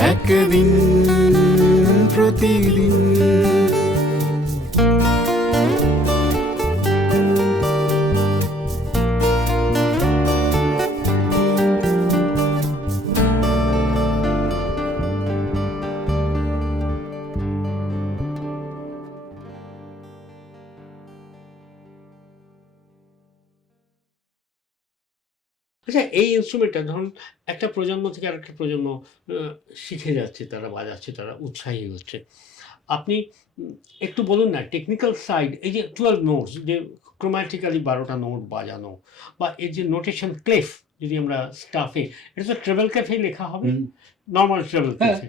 একদিন প্রতিদিন। আচ্ছা এই ইনস্ট্রুমেন্টটা ধরুন একটা প্রজন্ম থেকে আরেকটা প্রজন্ম শিখে যাচ্ছে তারা বাজাচ্ছে তারা উৎসাহী হচ্ছে। আপনি একটু বলুন না টেকনিক্যাল সাইড এই যে টুয়েলভ নোটস যে ক্রোম্যাটিক্যালি বারোটা নোট বাজানো বা এর যে নোটেশন ক্লেফ যদি আমরা স্টাফে এটা তো ট্রেভেল ক্যাফে লেখা হবে? Normal travel. Cafe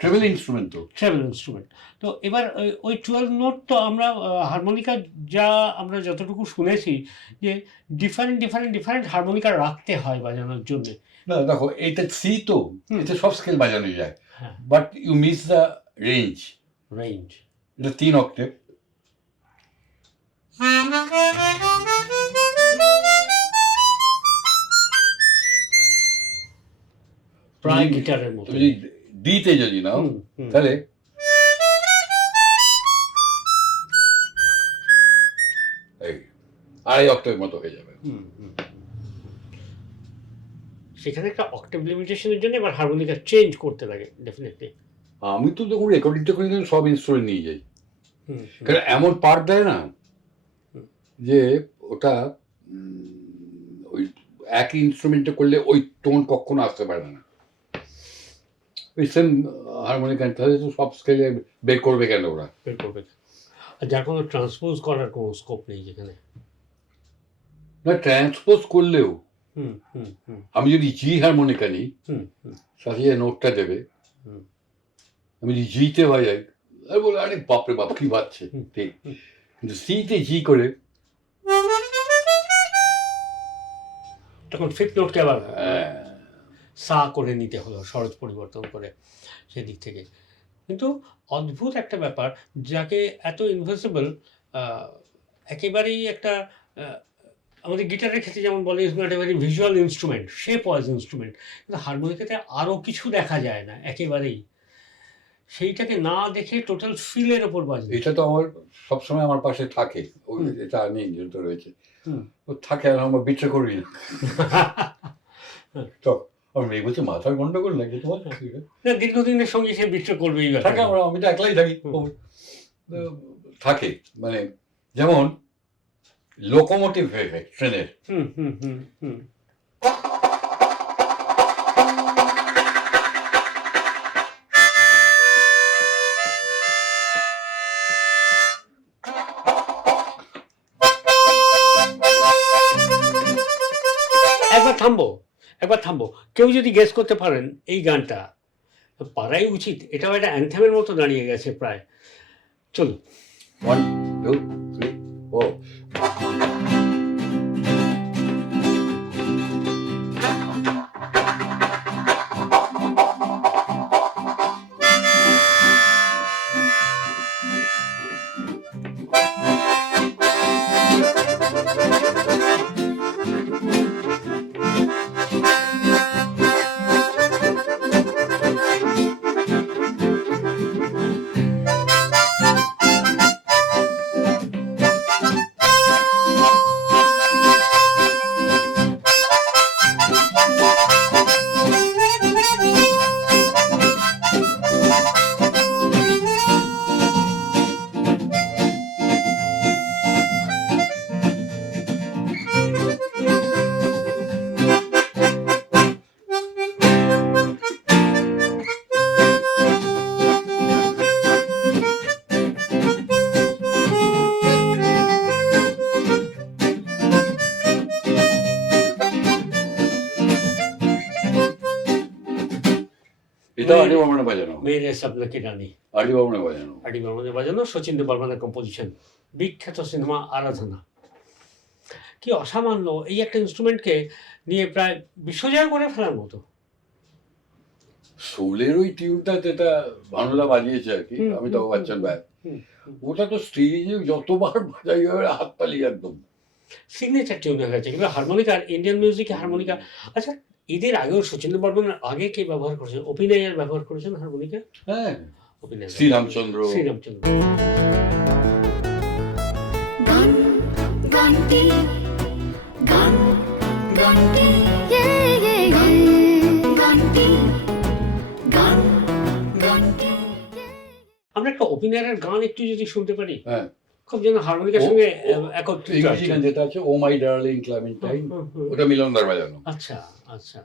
travel instrument তো। ট্রেভেল ইনস্ট্রুমেন্ট তো এবার ওই- টুয়েলভ নোট তো আমরা হারমোনিকা যা আমরা যতটুকু শুনেছি যে ডিফারেন্ট ডিফারেন্ট ডিফারেন্ট হারমোনিকা রাখতে হয় বাজানোর জন্য। না দেখো এটা সি তো এটা সব স্কেল বাজানো যায়। But you miss the range range এটা তিন অক্টেভ প্রায় গিটারের মতো। ডিতে যদি নাও। তাহলে আড়াই অক্টেভ মতো হয়ে যাবে। সেখানে একটা অক্টেভ লিমিটেশনের জন্য এবার হারমোনিকা চেঞ্জ করতে লাগে ডেফিনেটলি আমি তো যখন রেকর্ডিংটা করি তখন সব ইনস্ট্রুমেন্ট নিয়ে যাই। কারণ এমন পার্ট দেয় না যে ওটা ওই একই ইনস্ট্রুমেন্টে করলে ওই টোন কখনো আসতে পারে না। সেম হারমোনিক তাহলে তো সব স্কেলে বের করবে কেন ওরা? বের করবে আর যার কোনো ট্রান্সপোজ করার কোনো স্কোপ নেই যেখানে। না ট্রান্সপোজ করলেও আমি যদি জি হারমোনিকা নিই সাথে যে নোটটা দেবে। আমি যদি জিতে বাজাই আরে বলে আরে বাপরে বাপ কি বাজছে। ঠিক কিন্তু সিতে জি করে তখন ফিফথ নোটকে আবার হ্যাঁ, সা করে নিতে হলো সরজ পরিবর্তন করে সেদিক থেকে। কিন্তু অদ্ভুত একটা ব্যাপার যাকে এত ইনভিজিবল একেবারেই একটা আমাদের গিটারের ক্ষেত্রে যেমন বলে is not a very visual instrument shape was instrument কিন্তু হারমোনিকাতে আরও কিছু দেখা যায় না একেবারেই। সেইটাকে না দেখে টোটাল ফিলের ওপর বাজে এটা তো আমার সবসময় আমার পাশে থাকে। এটা নেই যেটা রয়েছে। থাকে আর আমার বিট্রে করবি না। তো আমার মেয়ে বলছে মাথার গন্ডগোল নাকি তোমার না দীর্ঘদিনের সঙ্গে সে বিচ্ছ করবেই থাকে আমরা আমি তো একলাই থাকি। থাকে। মানে যেমন লোকোমোটিভ ট্রেনের। হুম হুম হুম। একবার থামবো। একবার থামবো। কেউ যদি গেস করতে পারেন এই গানটা, পারাই উচিত। এটাও একটা অ্যান্থেমের মতো দাঁড়িয়ে গেছে প্রায়। চলুন। ওয়ান টু থ্রি ও এটা বর্মনে বাজানো মেরে সাবনাকে রানী। আরি বর্মনে বাজানো। আডি বর্মনের বাজানো সচিন দেব বর্মনের কম্পোজিশন বিখ্যাত সিনেমা আরাধনা। কি অসামান্য এই একটা ইনস্ট্রুমেন্টকে নিয়ে প্রায় বিশ্বজয় করে ফেলার মতো। সোলের ওই টিউনটা যেটা বাংলা বাজিয়েছে আর কি আমি তো বাচ্চান ভাই। ওটা তো স্টেজে যতবার বাজাই হবে হাত তালি একদম। সিগনেচার টিউন হয়ে গেছে কিন্তু হারমোনিকা ইন্ডিয়ান মিউজিকে হারমোনিকা আচ্ছা এদের আগেও সচিন দেব বর্মনের আগে কে ব্যবহার করেছেন? অভিনয়ের ব্যবহার করেছেন হারমোনিকা হ্যাঁ। অভিনয় শ্রীরামচন্দ্র। শ্রীরামচন্দ্র। গান গানটি গান গানটি আমরা একটা অভিনয়ের গান একটু যদি শুনতে পারি। হ্যাঁ। খুব যেন হারমোনিকার সঙ্গে একত্রিত ইংরেজি। গান যেটা আছে ও মাই ডার্লিং ক্লামেন্টাইন। ওটা মিলনদার বাজানো আচ্ছা আচ্ছা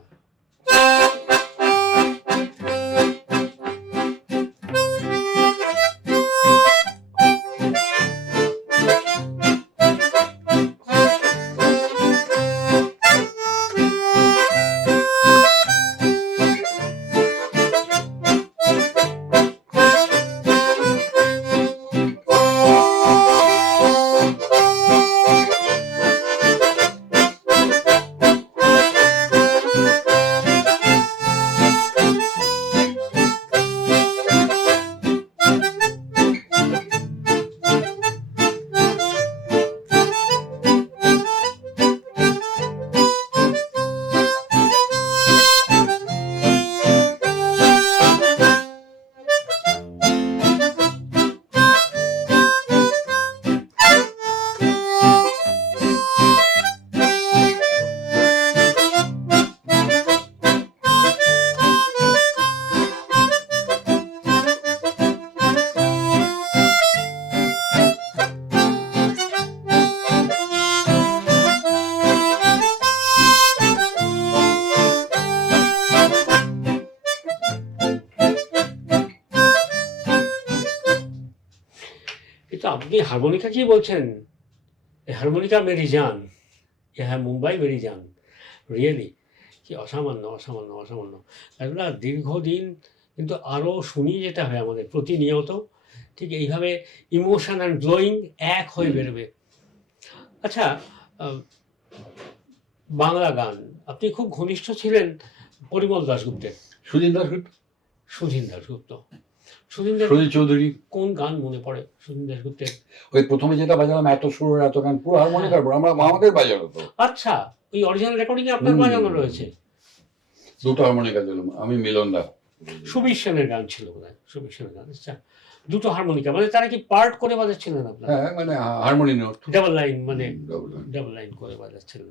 আপনি হারমোনিকা কি বলছেন? হারমোনিকা মেরি যান হ্যাঁ মুম্বাই মেরি যান রিয়েলি কি অসামান্য অসামান্য অসামান্য। এগুলা দীর্ঘদিন কিন্তু আরও শুনি যেটা হয় আমাদের প্রতিনিয়ত ঠিক এইভাবে ইমোশন অ্যান্ড গ্লোয়িং এক হয়ে। বেরোবে। আচ্ছা বাংলা গান। আপনি খুব ঘনিষ্ঠ ছিলেন পরিমল দাশগুপ্তের। সুদিন দাসগুপ্ত সুধীন দাশগুপ্ত। সুধীন দাস চৌধুরী। কোন গান মনে পড়ে সুধীন দাশগুপ্তের? ওই প্রথমে যেটা বাজালাম এত সুর এত গান পুরো হারমোনিকার পর আমরা আমাদের বাজানো তো। আচ্ছা ওই অরিজিনাল রেকর্ডিং এ আপনার বাজানো রয়েছে। দুটো হারমোনিকা দিলাম আমি মিলনদা। সুবীর সেনের গান ছিল বোধ হয় সুবীর সেনের গান। আচ্ছা দুটো হারমোনিকা মানে তারা কি পার্ট করে বাজাচ্ছিলেন আপনার? হ্যাঁ মানে হারমোনি নোট ডাবল লাইন মানে ডাবল লাইন করে বাজাচ্ছিলেন।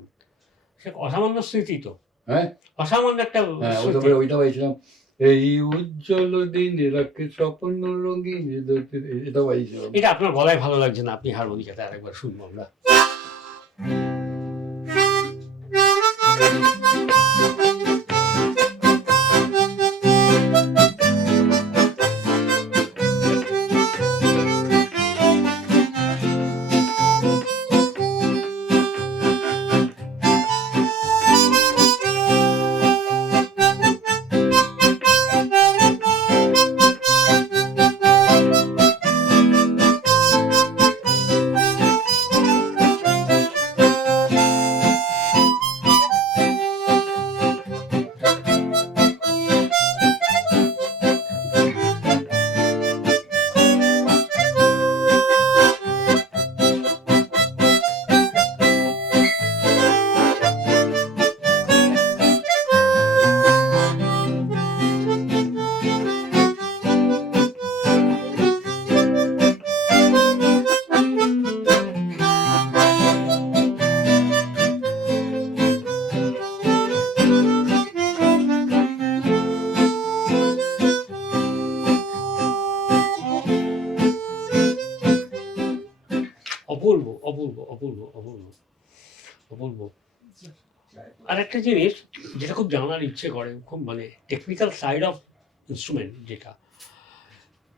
সে অসামান্য স্মৃতি তো। হ্যাঁ? অসামান্য একটা হ্যাঁ ওইটা পাইছিলাম এই উজ্জ্বল দিন রাখে স্বপ্ন রঙিন এটা আপনার গলায় ভালো লাগছে না, আপনি হারমোনিকাতে আরেকবার শুনব আমরা। অপূর্ব আর একটা জিনিস যেটা খুব জানার ইচ্ছে করে, খুব মানে টেকনিক্যাল সাইড অফ ইনস্ট্রুমেন্ট যেটা।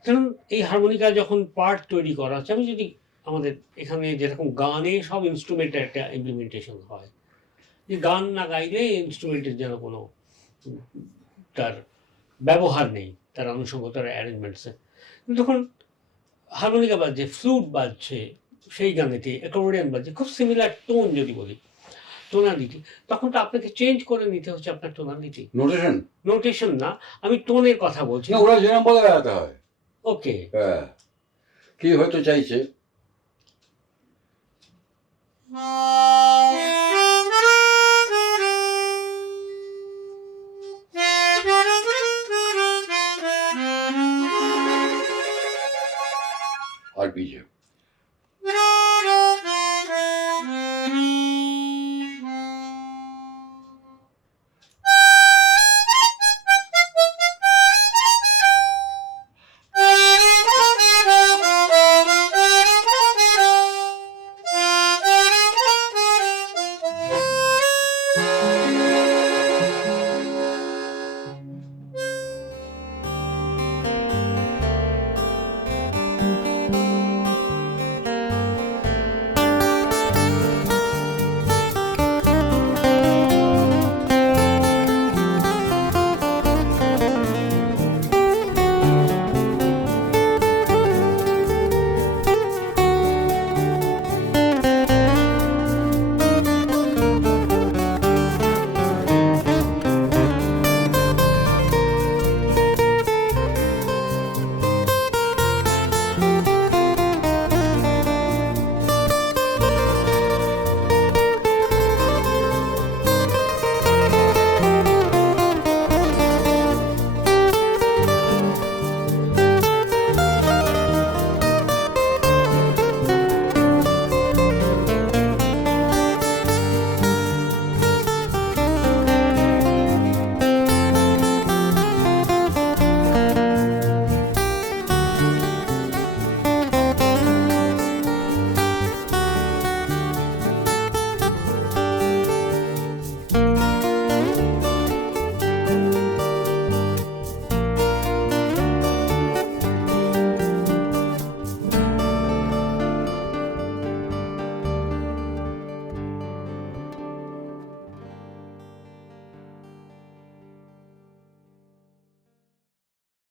কারণ এই হারমোনিকা যখন পার্ট তৈরি করা হচ্ছে আমি যদি আমাদের এখানে যেরকম গানে সব ইনস্ট্রুমেন্টের একটা ইমপ্লিমেন্টেশন হয়, যে গান না গাইলে ইনস্ট্রুমেন্টের যেন কোনো তার ব্যবহার নেই, তার অনুষঙ্গতার অ্যারেঞ্জমেন্টসে যখন হারমোনিকা বাজছে ফ্লুট বাজছে সেই গানেতে অ্যাকোর্ডিয়ান বাজে খুব সিমিলার টোন যদি বলি টোনালিটি তখন তো আপনাকে চেঞ্জ করে নিতে হচ্ছে আপনার টোনালিটি নোটেশন নোটেশন না আমি টোনের কথা বলছি। ওরা যেরকম বলে বেড়াতে হয়। ওকে হ্যাঁ। কি হয়তো চাইছে? আর বিজেপি।